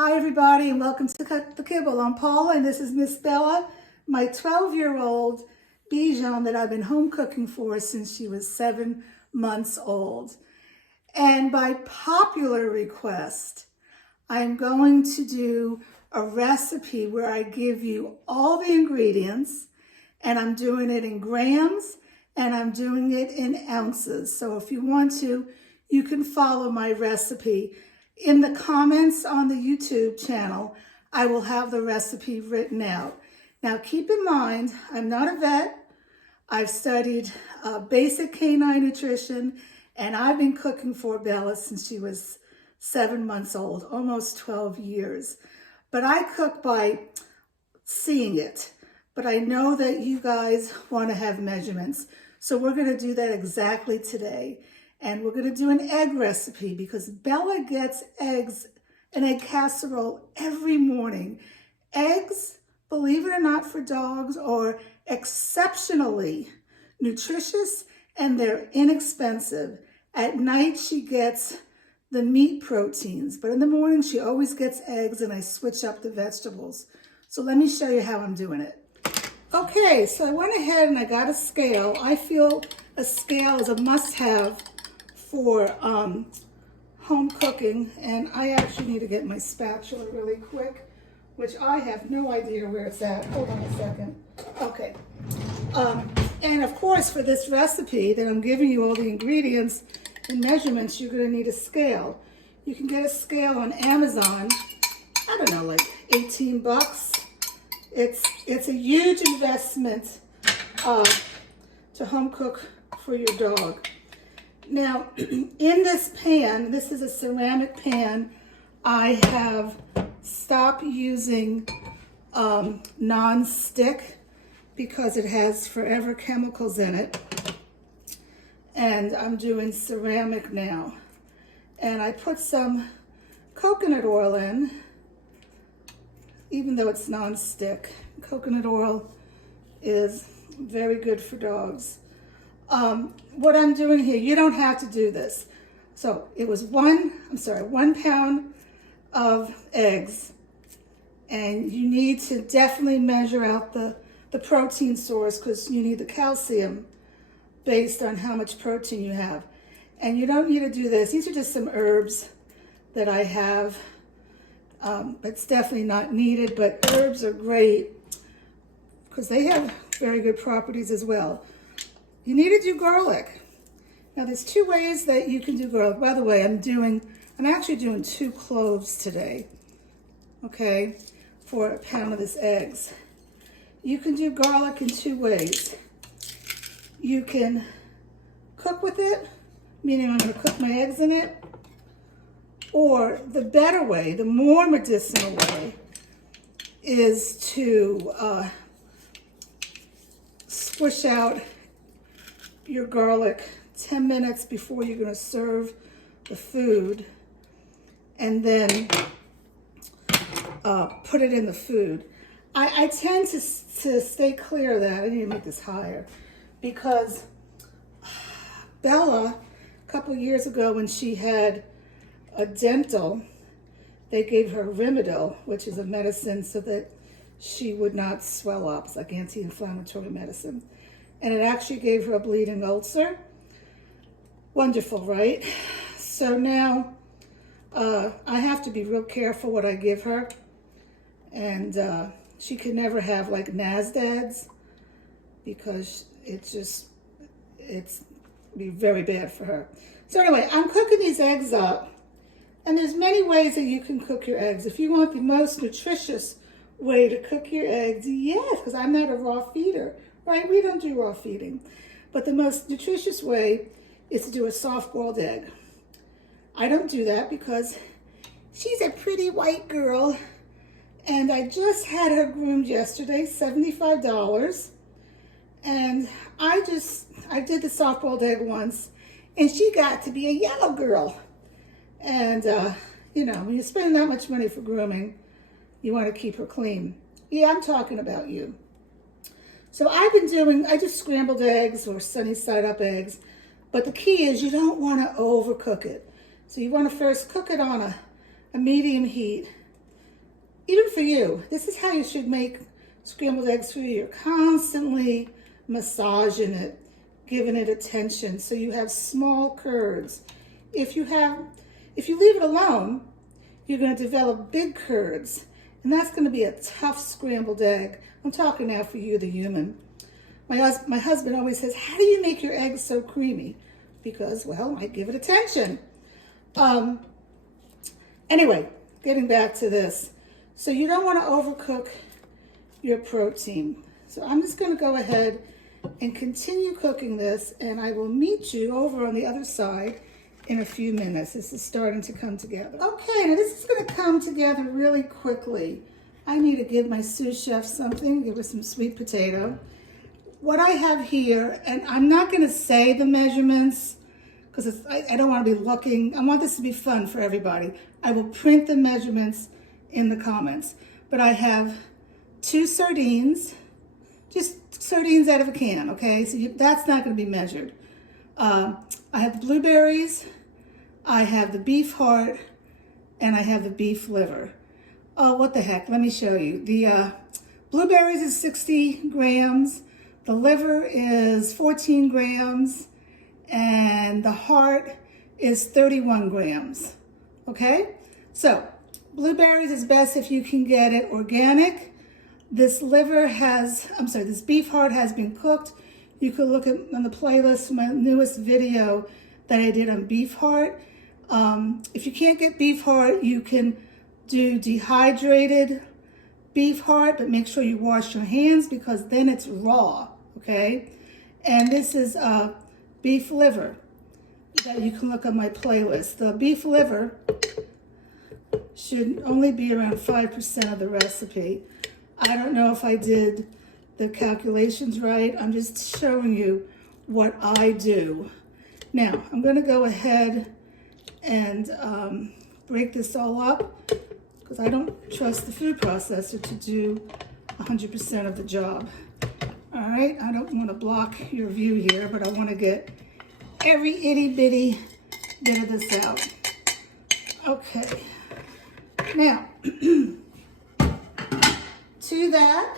Hi everybody and welcome to Cut the Kibble. I'm Paula and this is Miss Bella, my 12-year-old Bichon that I've been home cooking for since she was 7 months old. And by popular request, I'm going to do a recipe where I give you all the ingredients, and I'm doing it in grams and I'm doing it in ounces. So if you want to, you can follow my recipe. In the comments on the YouTube channel, I will have the recipe written out. Now keep in mind, I'm not a vet. I've studied basic canine nutrition, and I've been cooking for Bella since she was 7 months old, almost 12 years. But I cook by seeing it. But I know that you guys want to have measurements. So we're going to do that exactly today. And we're going to do an egg recipe because Bella gets eggs, an egg casserole every morning. Eggs, believe it or not, for dogs are exceptionally nutritious and they're inexpensive. At night, she gets the meat proteins, but in the morning, she always gets eggs and I switch up the vegetables. So let me show you how I'm doing it. Okay, so I went ahead and I got a scale. I feel a scale is a must-have for home cooking, and I actually need to get my spatula really quick, which I have no idea where it's at. Hold on a second. Okay. And of course, for this recipe that I'm giving you all the ingredients and measurements, you're going to need a scale. You can get a scale on Amazon, I don't know, like 18 bucks. It's a huge investment to home cook for your dog. Now, in this pan, this is a ceramic pan, I have stopped using non-stick because it has forever chemicals in it. And I'm doing ceramic now. And I put some coconut oil in, even though it's non-stick. Coconut oil is very good for dogs. What I'm doing here, you don't have to do this. So it was 1 pound of eggs. And you need to definitely measure out the protein source because you need the calcium based on how much protein you have. And you don't need to do this. These are just some herbs that I have. It's definitely not needed, but herbs are great because they have very good properties as well. You need to do garlic. Now there's 2 ways that you can do garlic. By the way, I'm actually doing 2 cloves today, okay, for a pound of this eggs. You can do garlic in 2 ways. You can cook with it, meaning I'm going to cook my eggs in it, or the better way, the more medicinal way, is to squish out your garlic 10 minutes before you're going to serve the food, and then put it in the food. I tend to stay clear of that. I need to make this higher because Bella, a couple years ago when she had a dental, they gave her Rimadyl, which is a medicine so that she would not swell up. It's like anti-inflammatory medicine. And it actually gave her a bleeding ulcer. Wonderful, right? So now I have to be real careful what I give her. And she can never have like NASDADs because it's be very bad for her. So anyway, I'm cooking these eggs up. And there's many ways that you can cook your eggs. If you want the most nutritious way to cook your eggs, yes, because I'm not a raw feeder. Right, we don't do raw feeding. But the most nutritious way is to do a soft-boiled egg. I don't do that because she's a pretty white girl. And I just had her groomed yesterday, $75. And I did the soft-boiled egg once. And she got to be a yellow girl. And, you know, when you spend that much money for grooming, you want to keep her clean. Yeah, I'm talking about you. So I just scrambled eggs or sunny side up eggs, but the key is you don't want to overcook it. So you want to first cook it on a medium heat, even for you, this is how you should make scrambled eggs for you. You're constantly massaging it, giving it attention, so you have small curds. If you leave it alone, you're going to develop big curds, and that's going to be a tough scrambled egg. I'm talking now for you, the human. My husband always says, how do you make your eggs so creamy? Because, well, I give it attention. Anyway, getting back to this. So you don't want to overcook your protein. So I'm just going to go ahead and continue cooking this, and I will meet you over on the other side in a few minutes. This is starting to come together. Okay, now this is going to come together really quickly. I need to give my sous chef something, give her some sweet potato. What I have here, and I'm not going to say the measurements because I don't want to be looking. I want this to be fun for everybody. I will print the measurements in the comments. But I have 2 sardines, just sardines out of a can, okay? So that's not going to be measured. I have blueberries, I have the beef heart, and I have the beef liver. Oh, what the heck? Let me show you. The blueberries is 60 grams. The liver is 14 grams. And the heart is 31 grams. Okay? So, blueberries is best if you can get it organic. This this beef heart has been cooked. You could look at on the playlist my newest video that I did on beef heart. If you can't get beef heart, you can do dehydrated beef heart, but make sure you wash your hands because then it's raw, okay? And this is beef liver that you can look on my playlist. The beef liver should only be around 5% of the recipe. I don't know if I did the calculations right. I'm just showing you what I do. Now, I'm going to go ahead and break this all up because I don't trust the food processor to do 100% of the job. All right, I don't want to block your view here, but I want to get every itty bitty bit of this out. Okay, now to that,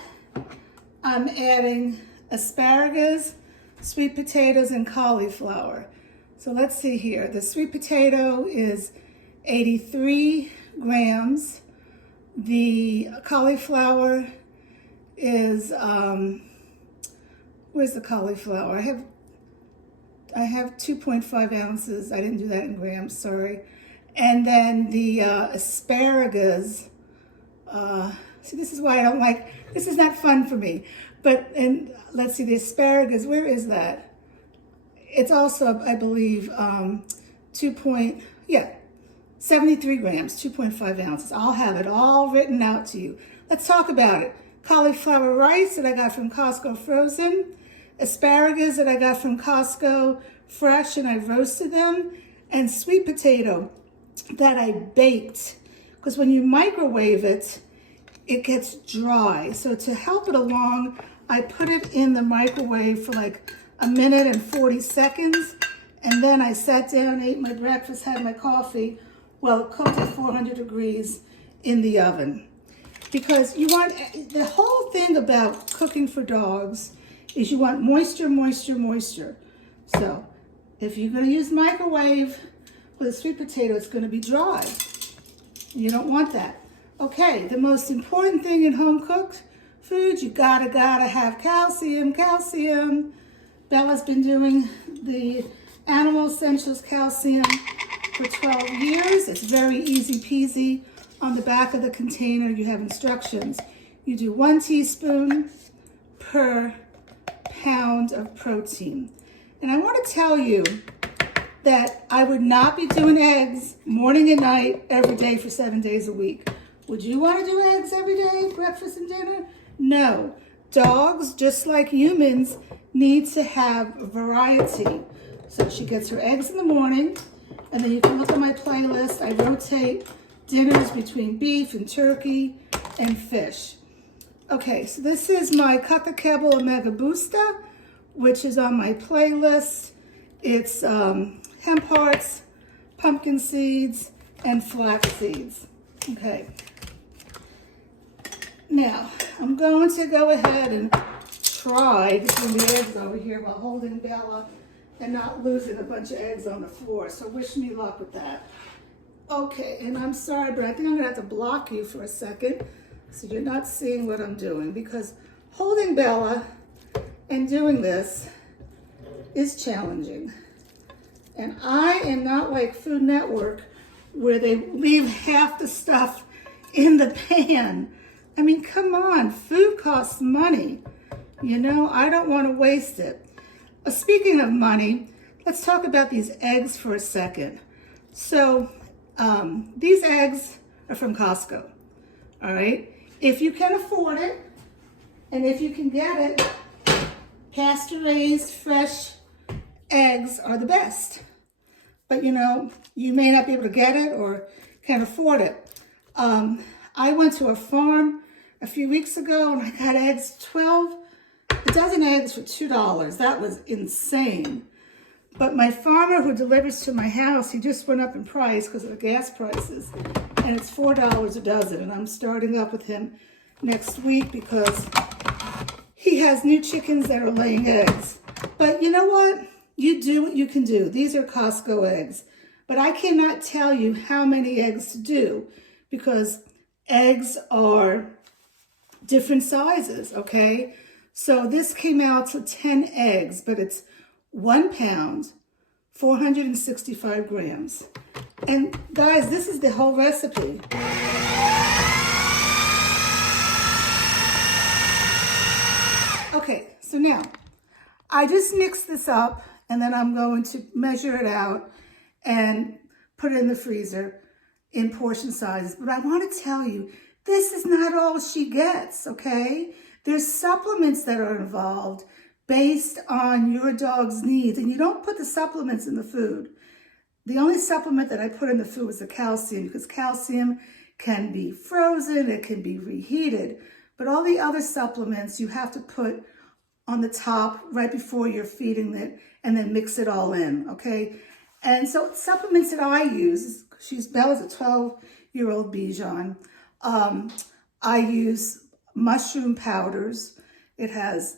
I'm adding asparagus, sweet potatoes, and cauliflower. So let's see here. The sweet potato is 83 grams. The cauliflower is, where's the cauliflower? I have 2.5 ounces. I didn't do that in grams, sorry. And then the asparagus, see, this is why I don't like, this is not fun for me. But, and let's see, the asparagus, where is that? It's also, I believe, 73 grams, 2.5 ounces. I'll have it all written out to you. Let's talk about it. Cauliflower rice that I got from Costco frozen, asparagus that I got from Costco fresh and I roasted them, and sweet potato that I baked. Because when you microwave it, it gets dry. So to help it along, I put it in the microwave for like a minute and 40 seconds. And then I sat down, ate my breakfast, had my coffee. Well, it cooked at 400 degrees in the oven. Because you want, the whole thing about cooking for dogs is you want moisture, moisture, moisture. So if you're going to use microwave with a sweet potato, it's going to be dry. You don't want that. Okay, the most important thing in home cooked food, you gotta have calcium, calcium. Bella's been doing the Animal Essentials calcium for 12 years. It's very easy peasy. On the back of the container, you have instructions. You do 1 teaspoon per pound of protein. And I want to tell you that I would not be doing eggs morning and night every day for 7 days a week. Would you want to do eggs every day, breakfast and dinner? No. Dogs, just like humans, need to have variety. So she gets her eggs in the morning, and then you can look at my playlist. I rotate dinners between beef and turkey and fish. Okay, so this is my Kaka Kebble Omega Booster, which is on my playlist. It's hemp hearts, pumpkin seeds, and flax seeds. Okay. Now, I'm going to go ahead and try to bring the eggs over here while holding Bella and not losing a bunch of eggs on the floor. So wish me luck with that. Okay, and I'm sorry, but I think I'm gonna have to block you for a second so you're not seeing what I'm doing, because holding Bella and doing this is challenging. And I am not like Food Network where they leave half the stuff in the pan. I mean, come on, food costs money. You know, I don't want to waste it. Speaking of money, let's talk about these eggs for a second. So, these eggs are from Costco, all right? If you can afford it, and if you can get it, pasture-raised, fresh eggs are the best. But you know, you may not be able to get it or can't afford it. I went to a farm a few weeks ago and I got eggs, a dozen eggs for $2. That was insane. But my farmer who delivers to my house, he just went up in price because of the gas prices. And it's $4 a dozen. And I'm starting up with him next week because he has new chickens that are laying eggs. But you know what? You do what you can do. These are Costco eggs. But I cannot tell you how many eggs to do because eggs are different sizes, okay? So this came out to 10 eggs, but it's 1 pound, 465 grams. And guys, this is the whole recipe. Okay, so now I just mixed this up and then I'm going to measure it out and put it in the freezer in portion sizes. But I want to tell you, this is not all she gets, okay? There's supplements that are involved based on your dog's needs. And you don't put the supplements in the food. The only supplement that I put in the food was the calcium, because calcium can be frozen, it can be reheated. But all the other supplements you have to put on the top right before you're feeding it and then mix it all in, okay? And so supplements that I use, Bella's a 12-year-old Bichon. I use mushroom powders. It has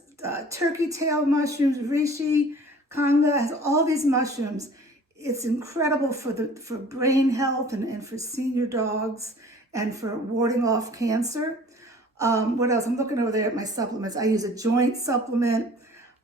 turkey tail mushrooms, reishi, kanga, has all these mushrooms. It's incredible for brain health and for senior dogs and for warding off cancer. What else? I'm looking over there at my supplements. I use a joint supplement.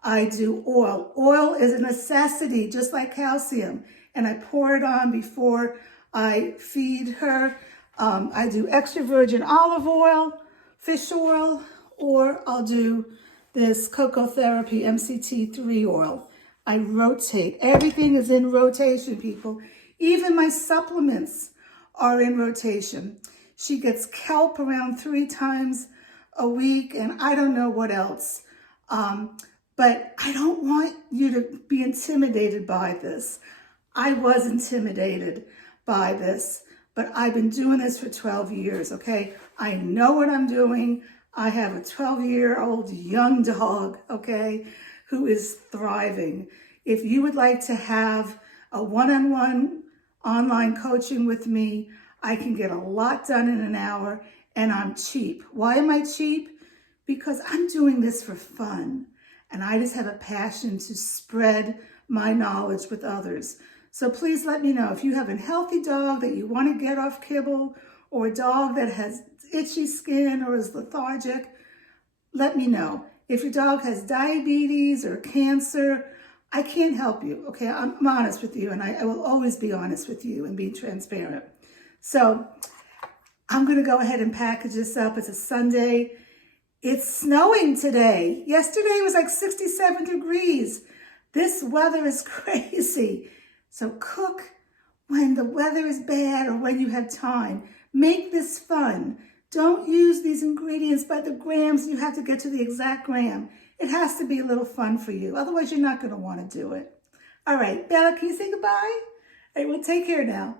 I do oil. Oil is a necessity, just like calcium. And I pour it on before I feed her. I do extra virgin olive oil, fish oil, or I'll do this Cocoa Therapy MCT3 oil. I rotate. Everything is in rotation, people. Even my supplements are in rotation. She gets kelp around 3 times a week, and I don't know what else. But I don't want you to be intimidated by this. I was intimidated by this, but I've been doing this for 12 years, okay? I know what I'm doing. I have a 12-year-old young dog, okay, who is thriving. If you would like to have a one-on-one online coaching with me, I can get a lot done in an hour, and I'm cheap. Why am I cheap? Because I'm doing this for fun, and I just have a passion to spread my knowledge with others. So please let me know if you have a healthy dog that you want to get off kibble, or a dog that has itchy skin or is lethargic. Let me know. If your dog has diabetes or cancer, I can't help you, okay? I'm honest with you, and I will always be honest with you and be transparent. So I'm going to go ahead and package this up. It's a Sunday. It's snowing today. Yesterday was like 67 degrees. This weather is crazy. So cook when the weather is bad or when you have time. Make this fun. Don't use these ingredients by the grams. You have to get to the exact gram. It has to be a little fun for you. Otherwise, you're not going to want to do it. All right, Bella, can you say goodbye? All right, well, take care now.